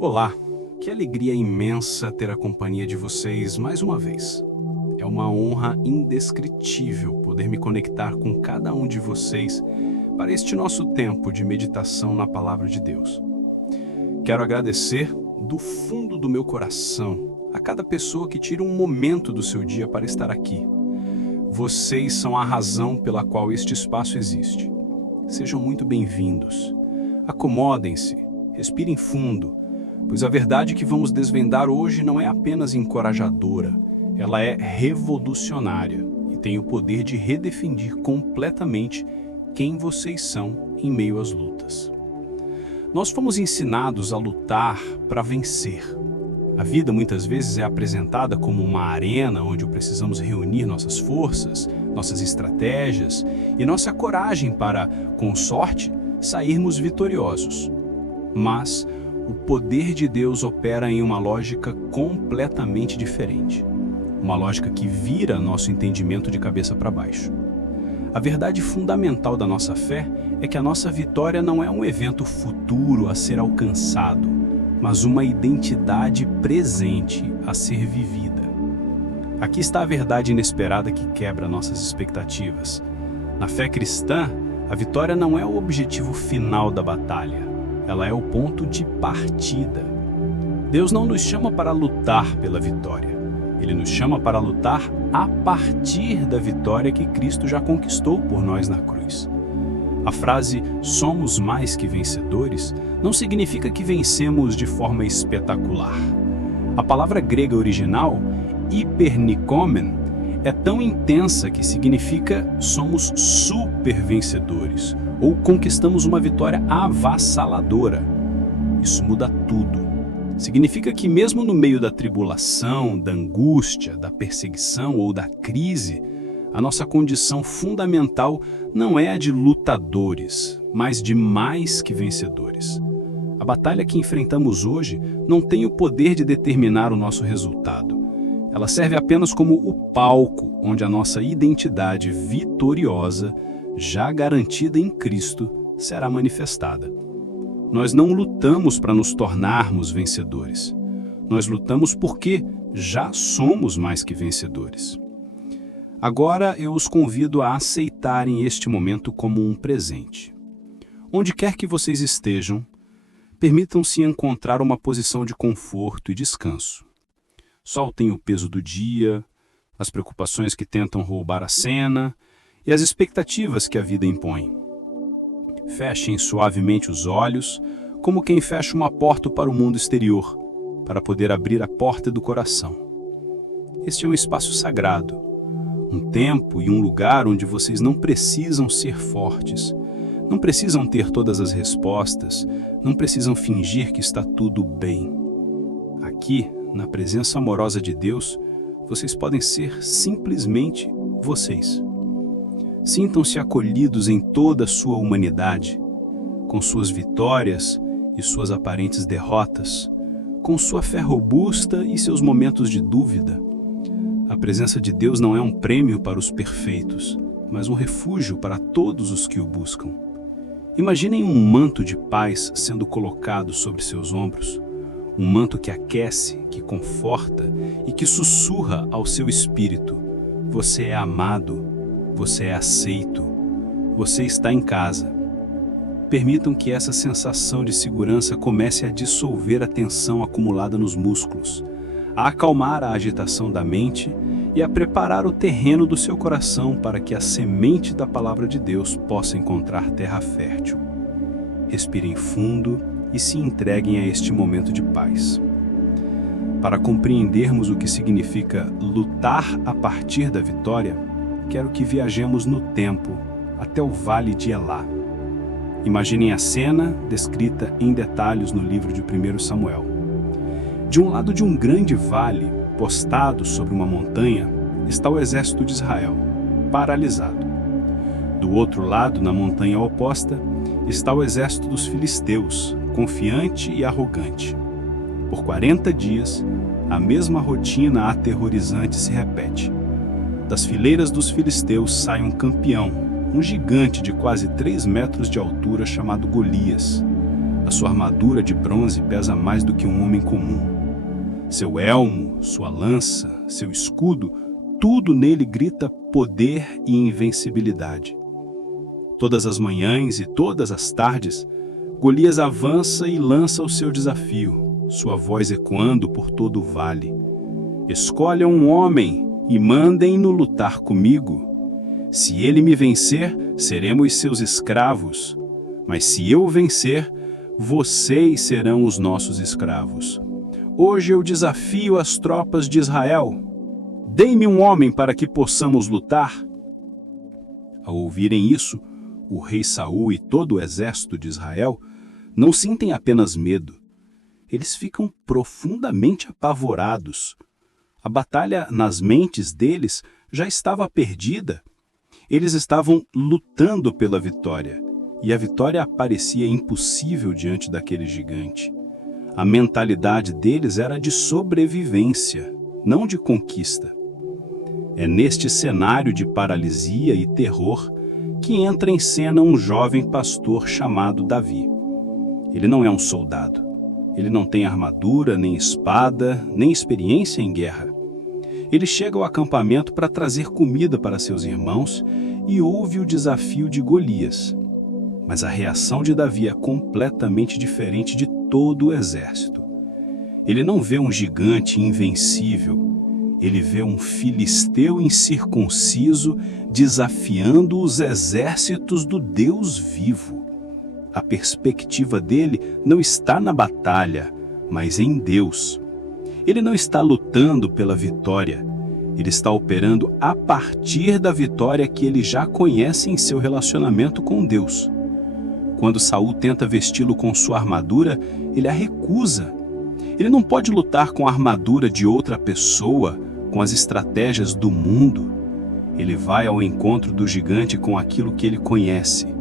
Olá, que alegria imensa ter a companhia de vocês mais uma vez. É uma honra indescritível poder me conectar com cada um de vocês para este nosso tempo de meditação na Palavra de Deus. Quero agradecer do fundo do meu coração a cada pessoa que tira um momento do seu dia para estar aqui. Vocês são a razão pela qual este espaço existe. Sejam muito bem-vindos. Acomodem-se, respirem fundo, pois a verdade que vamos desvendar hoje não é apenas encorajadora, ela é revolucionária e tem o poder de redefinir completamente quem vocês são em meio às lutas. Nós fomos ensinados a lutar para vencer. A vida muitas vezes é apresentada como uma arena onde precisamos reunir nossas forças, nossas estratégias e nossa coragem para, com sorte, sairmos vitoriosos. Mas o poder de Deus opera em uma lógica completamente diferente. Uma lógica que vira nosso entendimento de cabeça para baixo. A verdade fundamental da nossa fé é que a nossa vitória não é um evento futuro a ser alcançado, mas uma identidade presente a ser vivida. Aqui está a verdade inesperada que quebra nossas expectativas. Na fé cristã, a vitória não é o objetivo final da batalha, ela é o ponto de partida. Deus não nos chama para lutar pela vitória, Ele nos chama para lutar a partir da vitória que Cristo já conquistou por nós na cruz. A frase "somos mais que vencedores" não significa que vencemos de forma espetacular. A palavra grega original, hypernikomen, é tão intensa que significa somos super vencedores ou conquistamos uma vitória avassaladora. Isso muda tudo. Significa que mesmo no meio da tribulação, da angústia, da perseguição ou da crise, a nossa condição fundamental não é a de lutadores, mas de mais que vencedores. A batalha que enfrentamos hoje não tem o poder de determinar o nosso resultado. Ela serve apenas como o palco onde a nossa identidade vitoriosa, já garantida em Cristo, será manifestada. Nós não lutamos para nos tornarmos vencedores. Nós lutamos porque já somos mais que vencedores. Agora eu os convido a aceitarem este momento como um presente. Onde quer que vocês estejam, permitam-se encontrar uma posição de conforto e descanso. Soltem o peso do dia, as preocupações que tentam roubar a cena e as expectativas que a vida impõe. Fechem suavemente os olhos, como quem fecha uma porta para o mundo exterior, para poder abrir a porta do coração. Este é um espaço sagrado, um tempo e um lugar onde vocês não precisam ser fortes, não precisam ter todas as respostas, não precisam fingir que está tudo bem. Aqui, na presença amorosa de Deus, vocês podem ser simplesmente vocês. Sintam-se acolhidos em toda a sua humanidade, com suas vitórias e suas aparentes derrotas, com sua fé robusta e seus momentos de dúvida. A presença de Deus não é um prêmio para os perfeitos, mas um refúgio para todos os que o buscam. Imaginem um manto de paz sendo colocado sobre seus ombros, um manto que aquece, que conforta e que sussurra ao seu espírito: você é amado. Você é aceito. Você está em casa. Permitam que essa sensação de segurança comece a dissolver a tensão acumulada nos músculos, a acalmar a agitação da mente e a preparar o terreno do seu coração para que a semente da palavra de Deus possa encontrar terra fértil. Respirem fundo e se entreguem a este momento de paz. Para compreendermos o que significa lutar a partir da vitória, quero que viajemos no tempo até o Vale de Elá. Imaginem a cena descrita em detalhes no livro de 1 Samuel. De um lado de um grande vale, postado sobre uma montanha, está o exército de Israel, paralisado. Do outro lado, na montanha oposta, está o exército dos filisteus, confiante e arrogante. Por 40 dias, a mesma rotina aterrorizante se repete. Das fileiras dos filisteus sai um campeão, um gigante de quase 3 metros de altura chamado Golias. A sua armadura de bronze pesa mais do que um homem comum. Seu elmo, sua lança, seu escudo, tudo nele grita poder e invencibilidade. Todas as manhãs e todas as tardes, Golias avança e lança o seu desafio, sua voz ecoando por todo o vale. Escolham um homem e mandem-no lutar comigo. Se ele me vencer, seremos seus escravos. Mas se eu vencer, vocês serão os nossos escravos. Hoje eu desafio as tropas de Israel. Deem-me um homem para que possamos lutar. Ao ouvirem isso, o rei Saul e todo o exército de Israel não sentem apenas medo. Eles ficam profundamente apavorados. A batalha nas mentes deles já estava perdida. Eles estavam lutando pela vitória, e a vitória parecia impossível diante daquele gigante. A mentalidade deles era de sobrevivência, não de conquista. É neste cenário de paralisia e terror que entra em cena um jovem pastor chamado Davi. Ele não é um soldado. Ele não tem armadura, nem espada, nem experiência em guerra. Ele chega ao acampamento para trazer comida para seus irmãos e ouve o desafio de Golias. Mas a reação de Davi é completamente diferente de todo o exército. Ele não vê um gigante invencível. Ele vê um filisteu incircunciso desafiando os exércitos do Deus vivo. A perspectiva dele não está na batalha, mas em Deus. Ele não está lutando pela vitória. Ele está operando a partir da vitória que ele já conhece em seu relacionamento com Deus. Quando Saul tenta vesti-lo com sua armadura, ele a recusa. Ele não pode lutar com a armadura de outra pessoa, com as estratégias do mundo. Ele vai ao encontro do gigante com aquilo que ele conhece: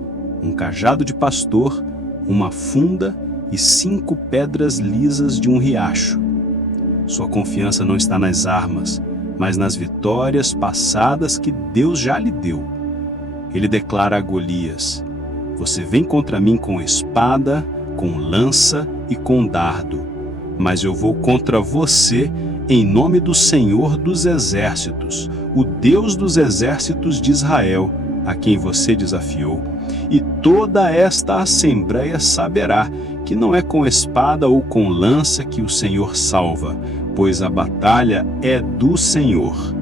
um cajado de pastor, uma funda e 5 pedras lisas de um riacho. Sua confiança não está nas armas, mas nas vitórias passadas que Deus já lhe deu. Ele declara a Golias: você vem contra mim com espada, com lança e com dardo, mas eu vou contra você em nome do Senhor dos Exércitos, o Deus dos exércitos de Israel, a quem você desafiou. E toda esta assembleia saberá que não é com espada ou com lança que o Senhor salva, pois a batalha é do Senhor.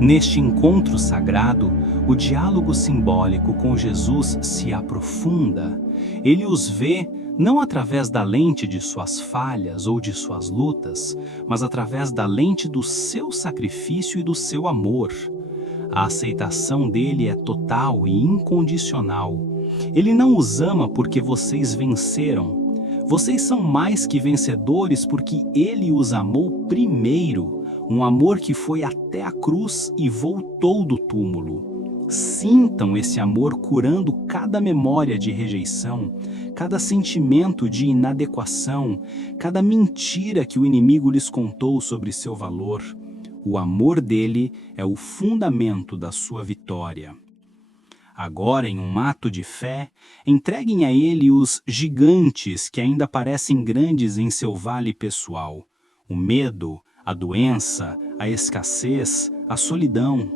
Neste encontro sagrado, o diálogo simbólico com Jesus se aprofunda. Ele os vê não através da lente de suas falhas ou de suas lutas, mas através da lente do seu sacrifício e do seu amor. A aceitação dele é total e incondicional. Ele não os ama porque vocês venceram. Vocês são mais que vencedores porque ele os amou primeiro. Um amor que foi até a cruz e voltou do túmulo. Sintam esse amor curando cada memória de rejeição, cada sentimento de inadequação, cada mentira que o inimigo lhes contou sobre seu valor. O amor dele é o fundamento da sua vitória. Agora, em um ato de fé, entreguem a ele os gigantes que ainda parecem grandes em seu vale pessoal: o medo, a doença, a escassez, a solidão.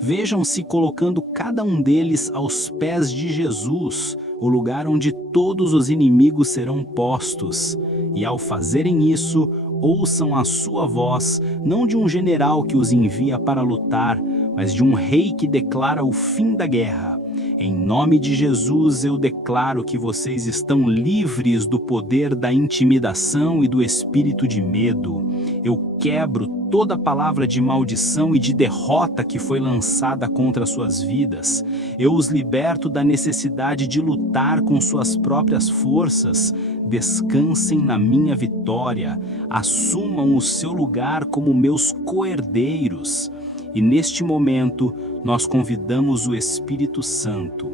Vejam-se colocando cada um deles aos pés de Jesus, o lugar onde todos os inimigos serão postos. E ao fazerem isso, ouçam a sua voz, não de um general que os envia para lutar, mas de um rei que declara o fim da guerra. Em nome de Jesus, eu declaro que vocês estão livres do poder da intimidação e do espírito de medo. Eu quebro toda palavra de maldição e de derrota que foi lançada contra suas vidas. Eu os liberto da necessidade de lutar com suas próprias forças. Descansem na minha vitória. Assumam o seu lugar como meus coherdeiros. E neste momento, nós convidamos o Espírito Santo.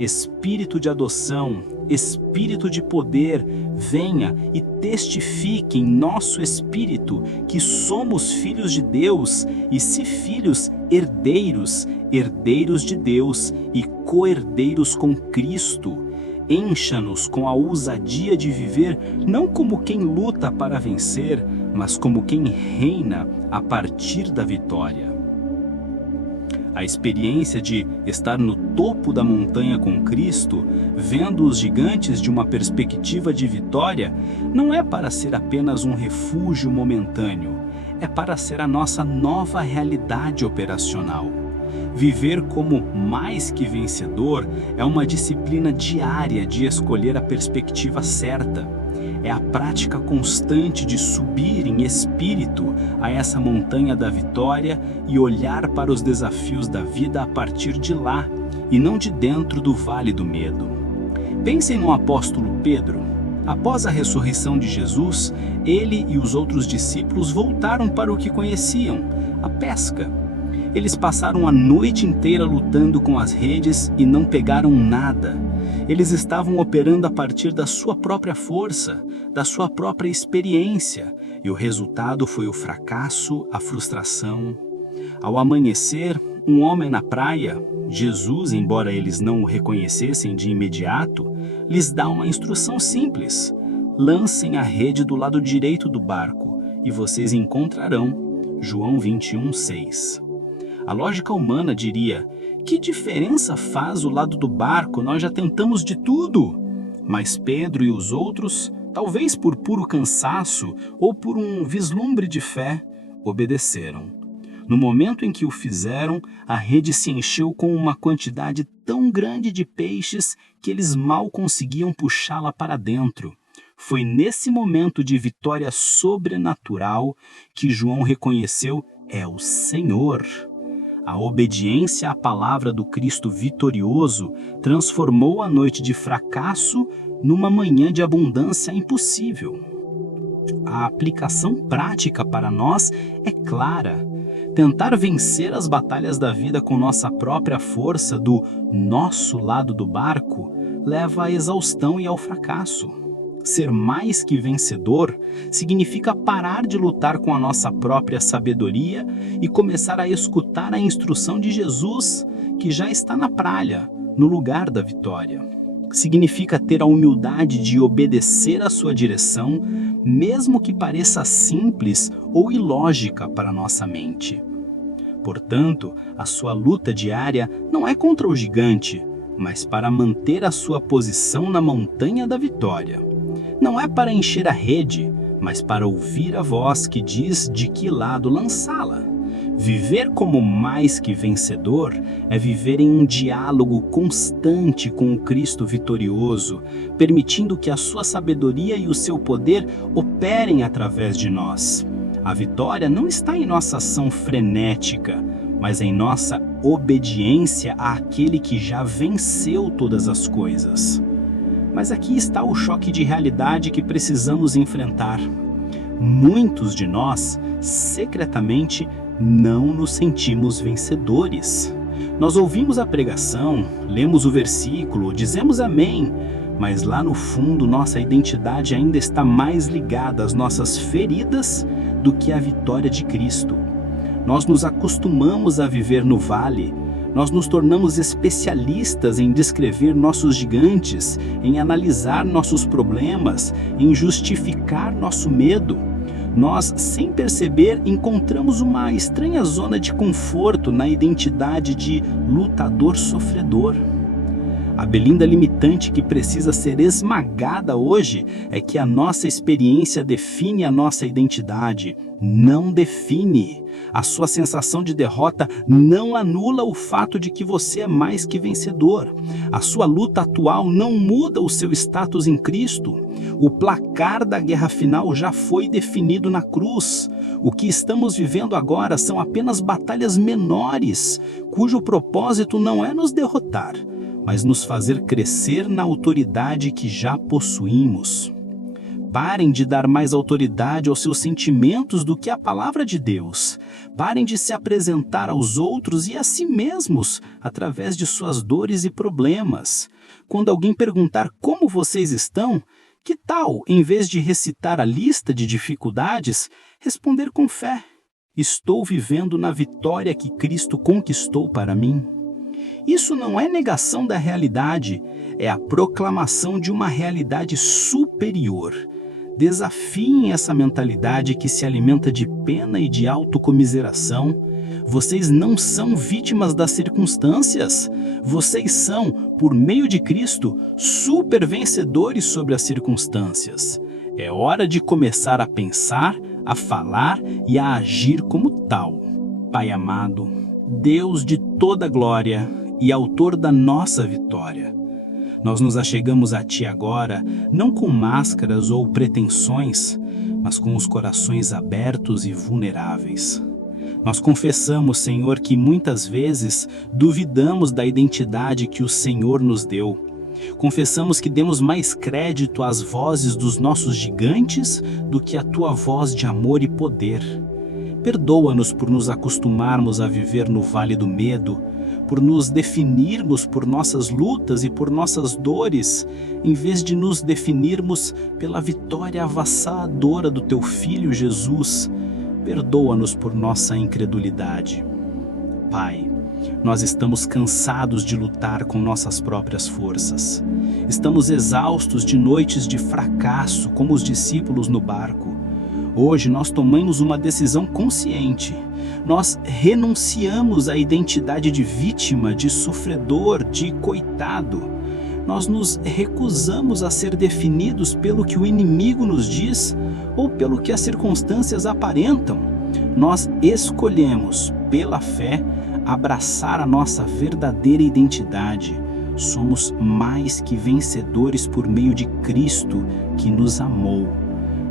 Espírito de adoção, Espírito de poder, venha e testifique em nosso espírito que somos filhos de Deus e, se filhos, herdeiros, herdeiros de Deus e co-herdeiros com Cristo. Encha-nos com a ousadia de viver não como quem luta para vencer, mas como quem reina a partir da vitória. A experiência de estar no topo da montanha com Cristo, vendo os gigantes de uma perspectiva de vitória, não é para ser apenas um refúgio momentâneo, é para ser a nossa nova realidade operacional. Viver como mais que vencedor é uma disciplina diária de escolher a perspectiva certa. É a prática constante de subir em espírito a essa montanha da vitória e olhar para os desafios da vida a partir de lá e não de dentro do vale do medo. Pensem no apóstolo Pedro. Após a ressurreição de Jesus, ele e os outros discípulos voltaram para o que conheciam, a pesca. Eles passaram a noite inteira lutando com as redes e não pegaram nada. Eles estavam operando a partir da sua própria força, da sua própria experiência, e o resultado foi o fracasso, a frustração. Ao amanhecer, um homem na praia, Jesus, embora eles não o reconhecessem de imediato, lhes dá uma instrução simples: lancem a rede do lado direito do barco e vocês encontrarão. João 21:6. A lógica humana diria: que diferença faz o lado do barco? Nós já tentamos de tudo. Mas Pedro e os outros, talvez por puro cansaço ou por um vislumbre de fé, obedeceram. No momento em que o fizeram, a rede se encheu com uma quantidade tão grande de peixes que eles mal conseguiam puxá-la para dentro. Foi nesse momento de vitória sobrenatural que João reconheceu: é o Senhor. A obediência à palavra do Cristo vitorioso transformou a noite de fracasso numa manhã de abundância impossível. A aplicação prática para nós é clara. Tentar vencer as batalhas da vida com nossa própria força do nosso lado do barco leva à exaustão e ao fracasso. Ser mais que vencedor significa parar de lutar com a nossa própria sabedoria e começar a escutar a instrução de Jesus, que já está na praia, no lugar da vitória. Significa ter a humildade de obedecer à sua direção, mesmo que pareça simples ou ilógica para nossa mente. Portanto, a sua luta diária não é contra o gigante, mas para manter a sua posição na montanha da vitória. Não é para encher a rede, mas para ouvir a voz que diz de que lado lançá-la. Viver como mais que vencedor é viver em um diálogo constante com o Cristo vitorioso, permitindo que a sua sabedoria e o seu poder operem através de nós. A vitória não está em nossa ação frenética, mas em nossa obediência àquele que já venceu todas as coisas. Mas aqui está o choque de realidade que precisamos enfrentar. Muitos de nós, secretamente, não nos sentimos vencedores. Nós ouvimos a pregação, lemos o versículo, dizemos amém, mas lá no fundo nossa identidade ainda está mais ligada às nossas feridas do que à vitória de Cristo. Nós nos acostumamos a viver no vale. Nós nos tornamos especialistas em descrever nossos gigantes, em analisar nossos problemas, em justificar nosso medo. Nós, sem perceber, encontramos uma estranha zona de conforto na identidade de lutador sofredor. A belinda limitante que precisa ser esmagada hoje é que a nossa experiência define a nossa identidade, não define. A sua sensação de derrota não anula o fato de que você é mais que vencedor. A sua luta atual não muda o seu status em Cristo. O placar da guerra final já foi definido na cruz. O que estamos vivendo agora são apenas batalhas menores, cujo propósito não é nos derrotar, mas nos fazer crescer na autoridade que já possuímos. Parem de dar mais autoridade aos seus sentimentos do que à palavra de Deus. Parem de se apresentar aos outros e a si mesmos através de suas dores e problemas. Quando alguém perguntar como vocês estão, que tal, em vez de recitar a lista de dificuldades, responder com fé: estou vivendo na vitória que Cristo conquistou para mim? Isso não é negação da realidade, é a proclamação de uma realidade superior. Desafiem essa mentalidade que se alimenta de pena e de autocomiseração. Vocês não são vítimas das circunstâncias. Vocês são, por meio de Cristo, super vencedores sobre as circunstâncias. É hora de começar a pensar, a falar e a agir como tal. Pai amado, Deus de toda glória e autor da nossa vitória, nós nos achegamos a Ti agora, não com máscaras ou pretensões, mas com os corações abertos e vulneráveis. Nós confessamos, Senhor, que muitas vezes duvidamos da identidade que o Senhor nos deu. Confessamos que demos mais crédito às vozes dos nossos gigantes do que à Tua voz de amor e poder. Perdoa-nos por nos acostumarmos a viver no vale do medo, por nos definirmos por nossas lutas e por nossas dores, em vez de nos definirmos pela vitória avassaladora do Teu Filho Jesus. Perdoa-nos por nossa incredulidade. Pai, nós estamos cansados de lutar com nossas próprias forças. Estamos exaustos de noites de fracasso, como os discípulos no barco. Hoje nós tomamos uma decisão consciente. Nós renunciamos à identidade de vítima, de sofredor, de coitado. Nós nos recusamos a ser definidos pelo que o inimigo nos diz ou pelo que as circunstâncias aparentam. Nós escolhemos, pela fé, abraçar a nossa verdadeira identidade. Somos mais que vencedores por meio de Cristo que nos amou.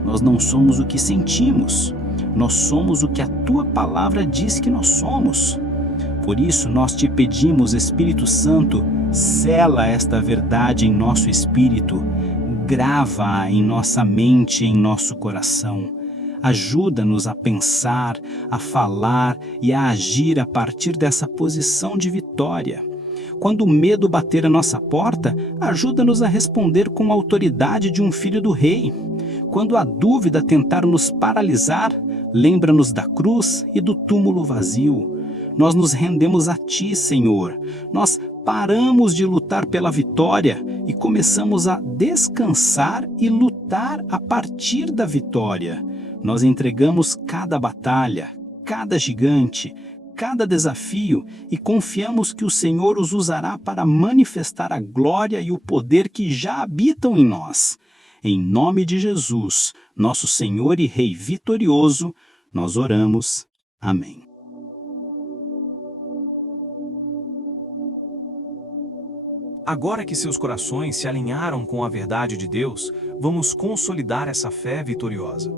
Nós não somos o que sentimos, nós somos o que a Tua palavra diz que nós somos. Por isso nós Te pedimos, Espírito Santo, sela esta verdade em nosso espírito, grava-a em nossa mente e em nosso coração. Ajuda-nos a pensar, a falar e a agir a partir dessa posição de vitória. Quando o medo bater a nossa porta, ajuda-nos a responder com a autoridade de um filho do rei. Quando a dúvida tentar nos paralisar, lembra-nos da cruz e do túmulo vazio. Nós nos rendemos a Ti, Senhor. Nós paramos de lutar pela vitória e começamos a descansar e lutar a partir da vitória. Nós entregamos cada batalha, cada gigante, cada desafio e confiamos que o Senhor os usará para manifestar a glória e o poder que já habitam em nós. Em nome de Jesus, nosso Senhor e Rei vitorioso, nós oramos. Amém. Agora que seus corações se alinharam com a verdade de Deus, vamos consolidar essa fé vitoriosa.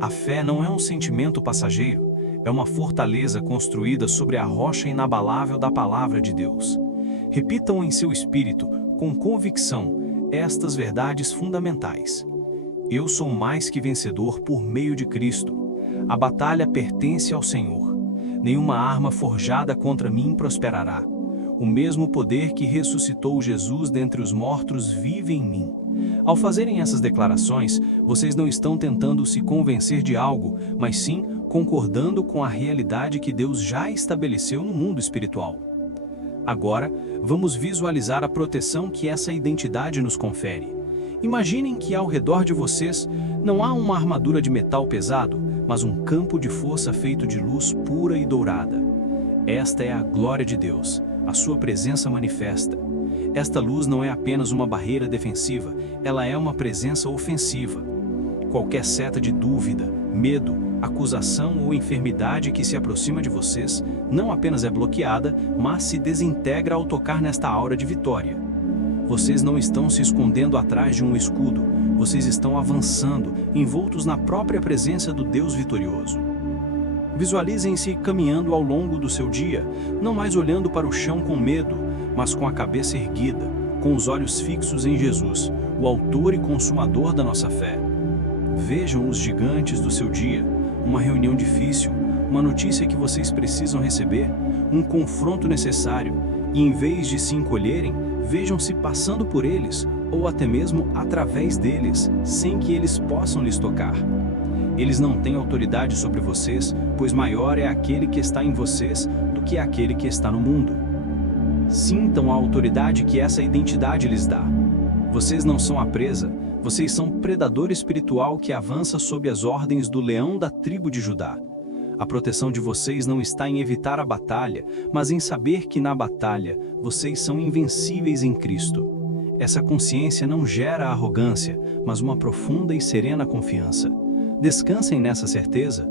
A fé não é um sentimento passageiro, é uma fortaleza construída sobre a rocha inabalável da palavra de Deus. Repitam em seu espírito, com convicção, estas verdades fundamentais. Eu sou mais que vencedor por meio de Cristo. A batalha pertence ao Senhor. Nenhuma arma forjada contra mim prosperará. O mesmo poder que ressuscitou Jesus dentre os mortos vive em mim. Ao fazerem essas declarações, vocês não estão tentando se convencer de algo, mas sim concordando com a realidade que Deus já estabeleceu no mundo espiritual. Agora, vamos visualizar a proteção que essa identidade nos confere. Imaginem que ao redor de vocês não há uma armadura de metal pesado, mas um campo de força feito de luz pura e dourada. Esta é a glória de Deus, a sua presença manifesta. Esta luz não é apenas uma barreira defensiva, ela é uma presença ofensiva. Qualquer seta de dúvida, medo, acusação ou enfermidade que se aproxima de vocês não apenas é bloqueada, mas se desintegra ao tocar nesta aura de vitória. Vocês não estão se escondendo atrás de um escudo, vocês estão avançando, envoltos na própria presença do Deus vitorioso. Visualizem-se caminhando ao longo do seu dia, não mais olhando para o chão com medo, mas com a cabeça erguida, com os olhos fixos em Jesus, o autor e consumador da nossa fé. Vejam os gigantes do seu dia, uma reunião difícil, uma notícia que vocês precisam receber, um confronto necessário, e em vez de se encolherem, vejam-se passando por eles, ou até mesmo através deles, sem que eles possam lhes tocar. Eles não têm autoridade sobre vocês, pois maior é aquele que está em vocês do que aquele que está no mundo. Sintam a autoridade que essa identidade lhes dá. Vocês não são a presa, vocês são predador espiritual que avança sob as ordens do leão da tribo de Judá. A proteção de vocês não está em evitar a batalha, mas em saber que na batalha vocês são invencíveis em Cristo. Essa consciência não gera arrogância, mas uma profunda e serena confiança. Descansem nessa certeza.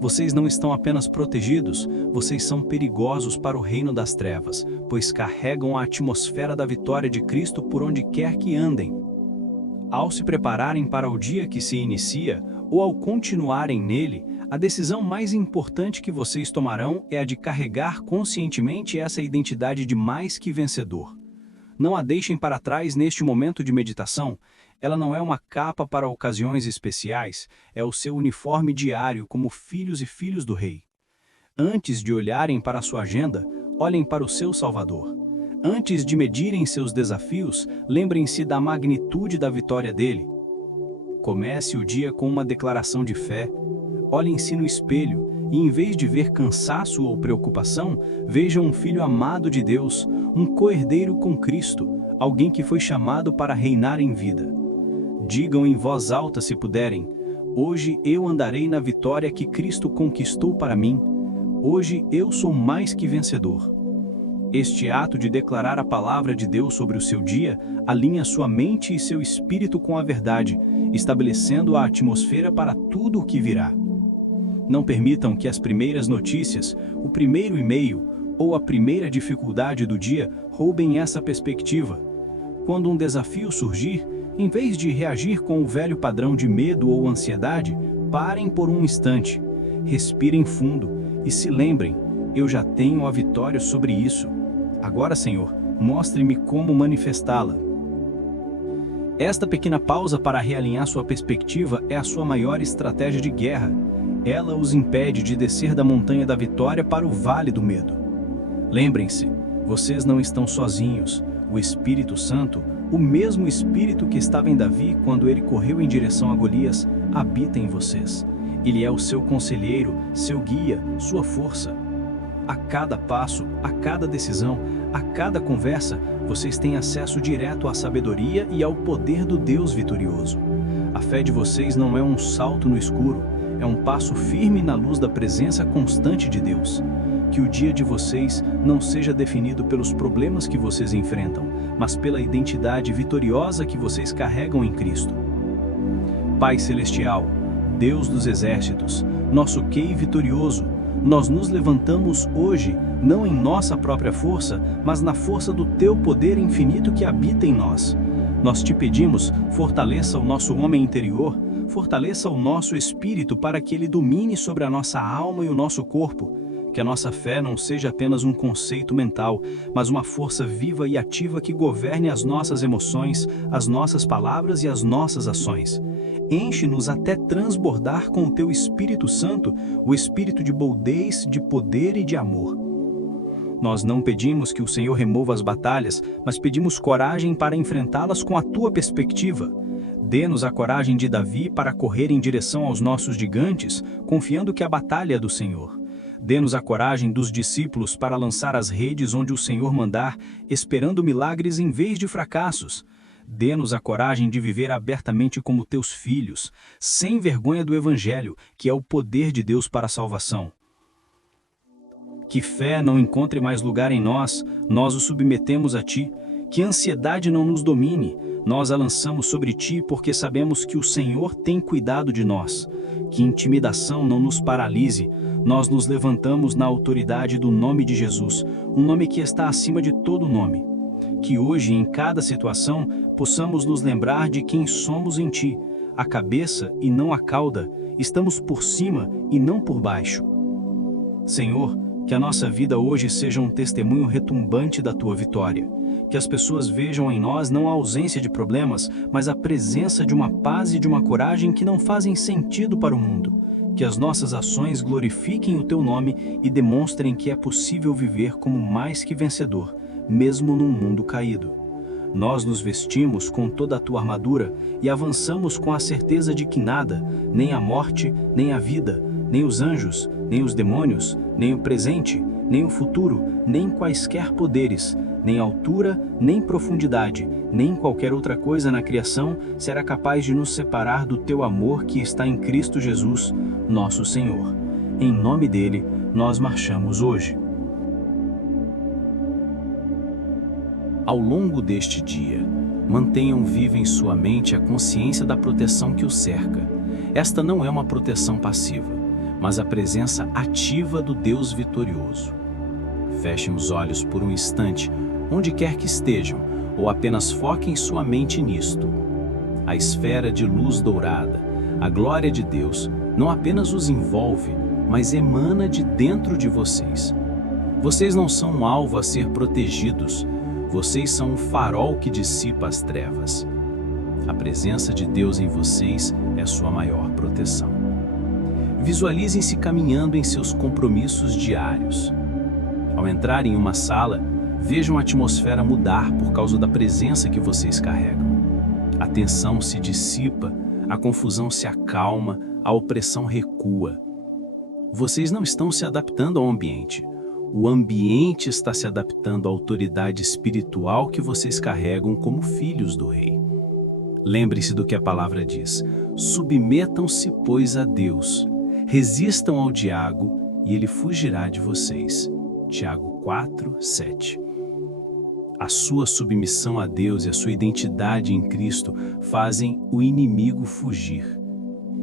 Vocês não estão apenas protegidos, vocês são perigosos para o reino das trevas, pois carregam a atmosfera da vitória de Cristo por onde quer que andem. Ao se prepararem para o dia que se inicia, ou ao continuarem nele, a decisão mais importante que vocês tomarão é a de carregar conscientemente essa identidade de mais que vencedor. Não a deixem para trás neste momento de meditação. Ela não é uma capa para ocasiões especiais, é o seu uniforme diário como filhos e filhos do Rei. Antes de olharem para a sua agenda, olhem para o seu Salvador. Antes de medirem seus desafios, lembrem-se da magnitude da vitória dele. Comece o dia com uma declaração de fé. Olhem-se no espelho e, em vez de ver cansaço ou preocupação, vejam um filho amado de Deus, um co-herdeiro com Cristo, alguém que foi chamado para reinar em vida. Digam em voz alta se puderem: hoje eu andarei na vitória que Cristo conquistou para mim. Hoje eu sou mais que vencedor. Este ato de declarar a palavra de Deus sobre o seu dia alinha sua mente e seu espírito com a verdade, estabelecendo a atmosfera para tudo o que virá. Não permitam que as primeiras notícias, o primeiro e-mail ou a primeira dificuldade do dia roubem essa perspectiva. Quando um desafio surgir, em vez de reagir com o velho padrão de medo ou ansiedade, parem por um instante, respirem fundo e se lembrem: eu já tenho a vitória sobre isso. Agora, Senhor, mostre-me como manifestá-la. Esta pequena pausa para realinhar sua perspectiva é a sua maior estratégia de guerra. Ela os impede de descer da montanha da vitória para o vale do medo. Lembrem-se, vocês não estão sozinhos. O Espírito Santo, o mesmo Espírito que estava em Davi quando ele correu em direção a Golias, habita em vocês. Ele é o seu conselheiro, seu guia, sua força. A cada passo, a cada decisão, a cada conversa, vocês têm acesso direto à sabedoria e ao poder do Deus vitorioso. A fé de vocês não é um salto no escuro, é um passo firme na luz da presença constante de Deus. Que o dia de vocês não seja definido pelos problemas que vocês enfrentam, mas pela identidade vitoriosa que vocês carregam em Cristo. Pai Celestial, Deus dos exércitos, nosso Rei vitorioso, nós nos levantamos hoje, não em nossa própria força, mas na força do Teu poder infinito que habita em nós. Nós te pedimos, fortaleça o nosso homem interior, fortaleça o nosso espírito para que ele domine sobre a nossa alma e o nosso corpo. Que a nossa fé não seja apenas um conceito mental, mas uma força viva e ativa que governe as nossas emoções, as nossas palavras e as nossas ações. Enche-nos até transbordar com o Teu Espírito Santo, o espírito de boldez, de poder e de amor. Nós não pedimos que o Senhor remova as batalhas, mas pedimos coragem para enfrentá-las com a Tua perspectiva. Dê-nos a coragem de Davi para correr em direção aos nossos gigantes, confiando que a batalha é do Senhor. Dê-nos a coragem dos discípulos para lançar as redes onde o Senhor mandar, esperando milagres em vez de fracassos. Dê-nos a coragem de viver abertamente como Teus filhos, sem vergonha do Evangelho, que é o poder de Deus para a salvação. Que fé não encontre mais lugar em nós, nós o submetemos a Ti. Que ansiedade não nos domine, nós a lançamos sobre Ti porque sabemos que o Senhor tem cuidado de nós. Que intimidação não nos paralise, nós nos levantamos na autoridade do nome de Jesus, um nome que está acima de todo nome. Que hoje, em cada situação, possamos nos lembrar de quem somos em Ti, a cabeça e não a cauda, estamos por cima e não por baixo. Senhor, que a nossa vida hoje seja um testemunho retumbante da Tua vitória. Que as pessoas vejam em nós não a ausência de problemas, mas a presença de uma paz e de uma coragem que não fazem sentido para o mundo. Que as nossas ações glorifiquem o Teu nome e demonstrem que é possível viver como mais que vencedor, mesmo num mundo caído. Nós nos vestimos com toda a Tua armadura e avançamos com a certeza de que nada, nem a morte, nem a vida, nem os anjos, nem os demônios, nem o presente, nem o futuro, nem quaisquer poderes, nem altura, nem profundidade, nem qualquer outra coisa na criação será capaz de nos separar do Teu amor que está em Cristo Jesus, nosso Senhor. Em nome dele, nós marchamos hoje. Ao longo deste dia, mantenham viva em sua mente a consciência da proteção que o cerca. Esta não é uma proteção passiva, mas a presença ativa do Deus vitorioso. Fechem os olhos por um instante, onde quer que estejam, ou apenas foquem sua mente nisto. A esfera de luz dourada, a glória de Deus, não apenas os envolve, mas emana de dentro de vocês. Vocês não são um alvo a ser protegidos, vocês são um farol que dissipa as trevas. A presença de Deus em vocês é sua maior proteção. Visualizem-se caminhando em seus compromissos diários. Ao entrar em uma sala, vejam a atmosfera mudar por causa da presença que vocês carregam. A tensão se dissipa, a confusão se acalma, a opressão recua. Vocês não estão se adaptando ao ambiente. O ambiente está se adaptando à autoridade espiritual que vocês carregam como filhos do Rei. Lembre-se do que a palavra diz: submetam-se, pois, a Deus. Resistam ao diabo e ele fugirá de vocês. Tiago 4:7. A sua submissão a Deus e a sua identidade em Cristo fazem o inimigo fugir.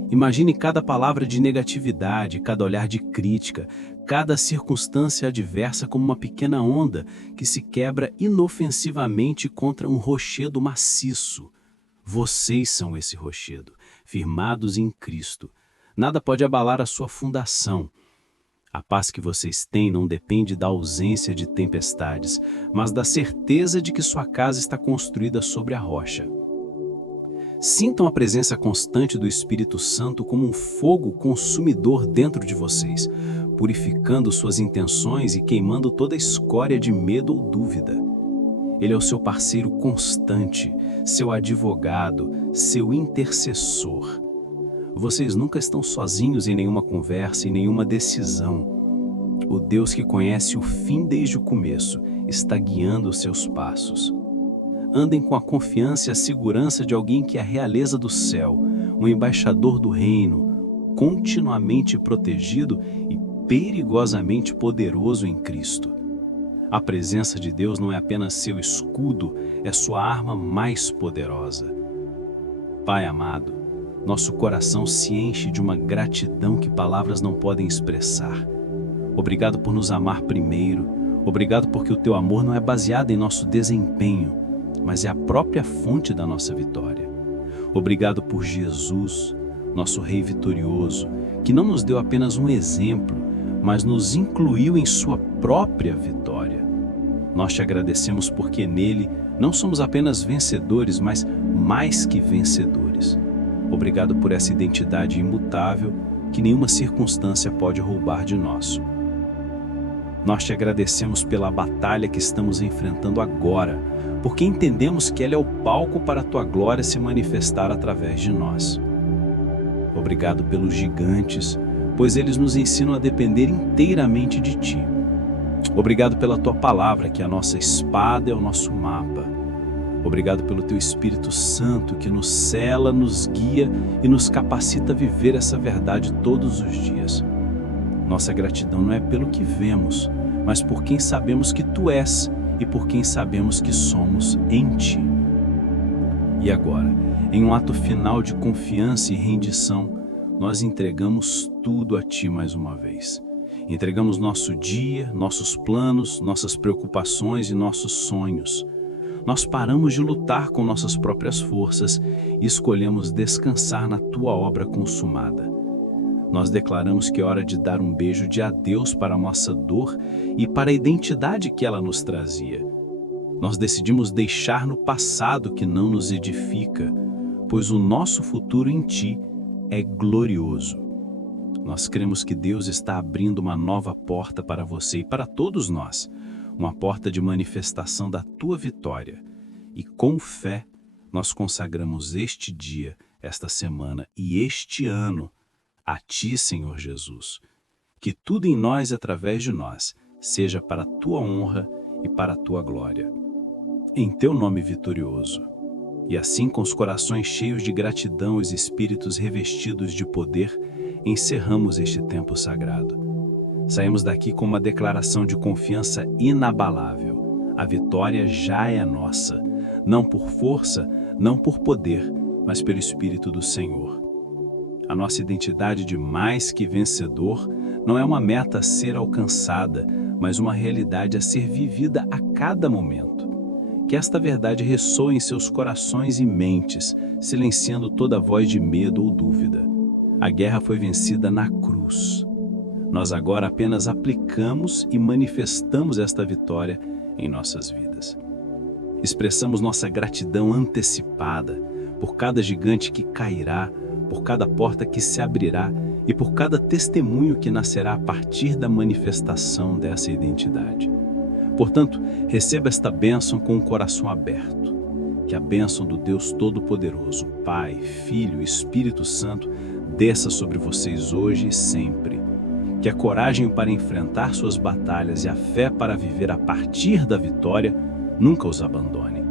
Imagine cada palavra de negatividade, cada olhar de crítica, cada circunstância adversa como uma pequena onda que se quebra inofensivamente contra um rochedo maciço. Vocês são esse rochedo, firmados em Cristo. Nada pode abalar a sua fundação. A paz que vocês têm não depende da ausência de tempestades, mas da certeza de que sua casa está construída sobre a rocha. Sintam a presença constante do Espírito Santo como um fogo consumidor dentro de vocês, purificando suas intenções e queimando toda a escória de medo ou dúvida. Ele é o seu parceiro constante, seu advogado, seu intercessor. Vocês nunca estão sozinhos em nenhuma conversa e nenhuma decisão. O Deus que conhece o fim desde o começo está guiando os seus passos. Andem com a confiança e a segurança de alguém que é a realeza do céu, um embaixador do reino, continuamente protegido e perigosamente poderoso em Cristo. A presença de Deus não é apenas seu escudo, é sua arma mais poderosa. Pai amado, nosso coração se enche de uma gratidão que palavras não podem expressar. Obrigado por nos amar primeiro, obrigado porque o teu amor não é baseado em nosso desempenho, mas é a própria fonte da nossa vitória. Obrigado por Jesus, nosso Rei vitorioso, que não nos deu apenas um exemplo, mas nos incluiu em sua própria vitória. Nós te agradecemos porque nele não somos apenas vencedores, mas mais que vencedores. Obrigado por essa identidade imutável que nenhuma circunstância pode roubar de nós. Nós te agradecemos pela batalha que estamos enfrentando agora, porque entendemos que ela é o palco para a tua glória se manifestar através de nós. Obrigado pelos gigantes, pois eles nos ensinam a depender inteiramente de ti. Obrigado pela tua palavra, que é a nossa espada e o nosso mapa. Obrigado pelo teu Espírito Santo, que nos cela, nos guia e nos capacita a viver essa verdade todos os dias. Nossa gratidão não é pelo que vemos, mas por quem sabemos que tu és e por quem sabemos que somos em ti. E agora, em um ato final de confiança e rendição, nós entregamos tudo a ti mais uma vez. Entregamos nosso dia, nossos planos, nossas preocupações e nossos sonhos. Nós paramos de lutar com nossas próprias forças e escolhemos descansar na tua obra consumada. Nós declaramos que é hora de dar um beijo de adeus para a nossa dor e para a identidade que ela nos trazia. Nós decidimos deixar no passado que não nos edifica, pois o nosso futuro em Ti é glorioso. Nós cremos que Deus está abrindo uma nova porta para você e para todos nós, uma porta de manifestação da Tua vitória. E com fé, nós consagramos este dia, esta semana e este ano a Ti, Senhor Jesus. Que tudo em nós e através de nós seja para a Tua honra e para a Tua glória. Em Teu nome vitorioso. E assim, com os corações cheios de gratidão e os espíritos revestidos de poder, encerramos este tempo sagrado. Saímos daqui com uma declaração de confiança inabalável. A vitória já é nossa, não por força, não por poder, mas pelo Espírito do Senhor. A nossa identidade de mais que vencedor não é uma meta a ser alcançada, mas uma realidade a ser vivida a cada momento. Que esta verdade ressoe em seus corações e mentes, silenciando toda voz de medo ou dúvida. A guerra foi vencida na cruz. Nós agora apenas aplicamos e manifestamos esta vitória em nossas vidas. Expressamos nossa gratidão antecipada por cada gigante que cairá, por cada porta que se abrirá e por cada testemunho que nascerá a partir da manifestação dessa identidade. Portanto, receba esta bênção com o coração aberto. Que a bênção do Deus Todo-Poderoso, Pai, Filho e Espírito Santo, desça sobre vocês hoje e sempre. Que a coragem para enfrentar suas batalhas e a fé para viver a partir da vitória nunca os abandone.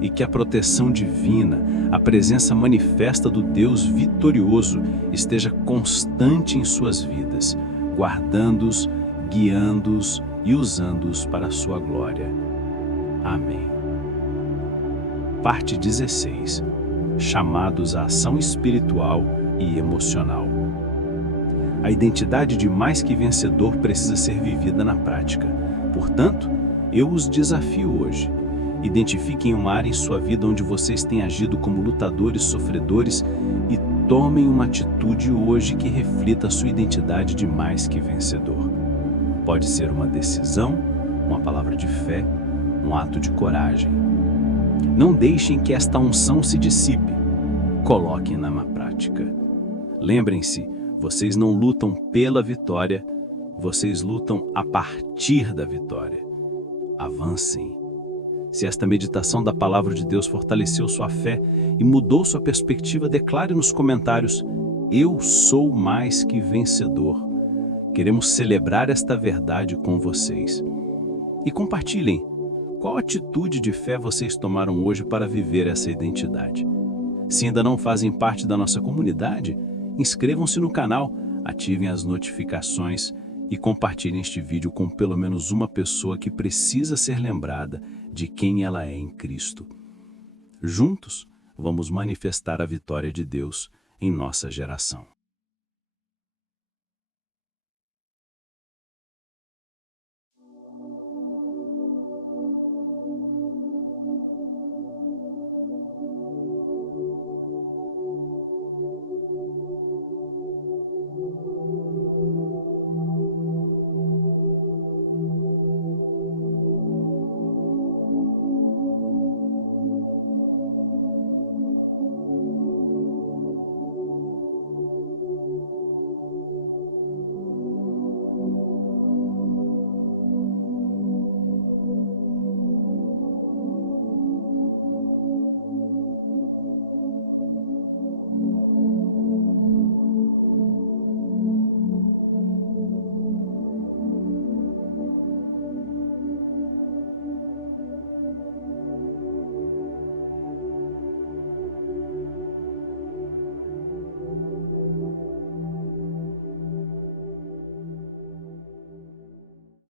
E que a proteção divina, a presença manifesta do Deus vitorioso esteja constante em suas vidas, guardando-os, guiando-os e usando-os para a sua glória. Amém. Parte 16. Chamados à ação espiritual e emocional. A identidade de mais que vencedor precisa ser vivida na prática. Portanto, eu os desafio hoje. Identifiquem uma área em sua vida onde vocês têm agido como lutadores sofredores e tomem uma atitude hoje que reflita a sua identidade de mais que vencedor. Pode ser uma decisão, uma palavra de fé, um ato de coragem. Não deixem que esta unção se dissipe. Coloquem-na na prática. Lembrem-se, vocês não lutam pela vitória, vocês lutam a partir da vitória. Avancem. Se esta meditação da Palavra de Deus fortaleceu sua fé e mudou sua perspectiva, declare nos comentários: eu sou mais que vencedor. Queremos celebrar esta verdade com vocês. E compartilhem qual atitude de fé vocês tomaram hoje para viver essa identidade. Se ainda não fazem parte da nossa comunidade, inscrevam-se no canal, ativem as notificações e compartilhem este vídeo com pelo menos uma pessoa que precisa ser lembrada de quem ela é em Cristo. Juntos, vamos manifestar a vitória de Deus em nossa geração.